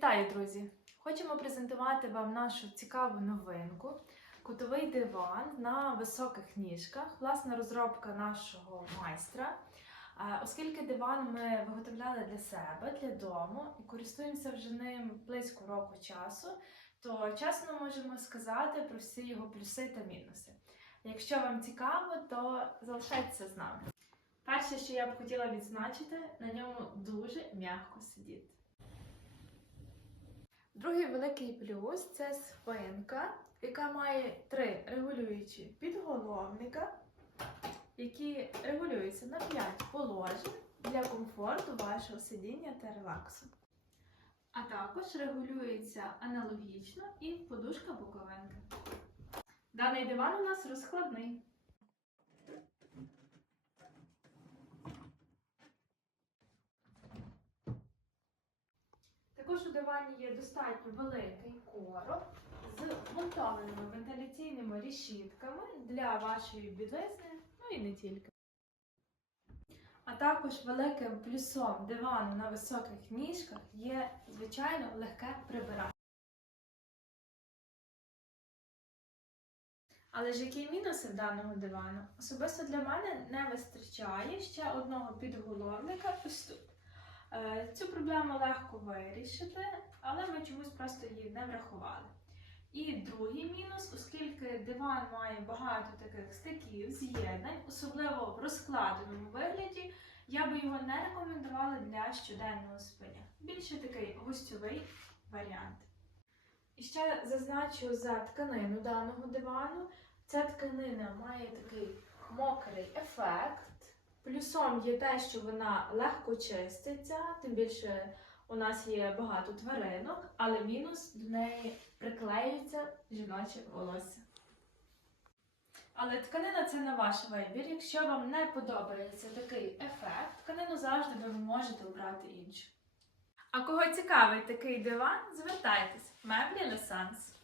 Вітаю, друзі! Хочемо презентувати вам нашу цікаву новинку. Кутовий диван на високих ніжках, власна розробка нашого майстра. Оскільки диван ми виготовляли для себе, для дому і користуємося вже ним близько року часу, то чесно можемо сказати про всі його плюси та мінуси. Якщо вам цікаво, то залишайтеся з нами. Перше, що я б хотіла відзначити, на ньому дуже м'яко сидіти. Другий великий плюс це спинка, яка має три регулюючі підголовника, які регулюються на 5 положень для комфорту вашого сидіння та релаксу. А також регулюється аналогічно і подушка боковинка. Даний диван у нас розкладний. Також у дивані є достатньо великий короб з вмонтованими вентиляційними решітками для вашої білизни, ну і не тільки. А також великим плюсом дивану на високих ніжках є, звичайно, легке прибирання. Але ж які мінуси даного дивану? Особисто для мене не вистачає ще одного підголовника ось тут. Е, Цю проблему легко вирішити, але ми чомусь просто її не врахували. І другий мінус, оскільки диван має багато таких стиків, з'єднань, особливо в розкладеному вигляді, я би його не рекомендувала для щоденного спання. Більше такий гостьовий варіант. І ще зазначу за тканину даного дивану. Ця тканина має такий мокрий ефект. Плюсом є те, що вона легко чиститься, тим більше у нас є багато тваринок, але мінус до неї приклеюється жіноче волосся. Але тканина це на ваш вибір. Якщо вам не подобається такий ефект, тканину завжди ви можете обрати іншу. А кого цікавить такий диван, звертайтесь. Меблі Лесанс.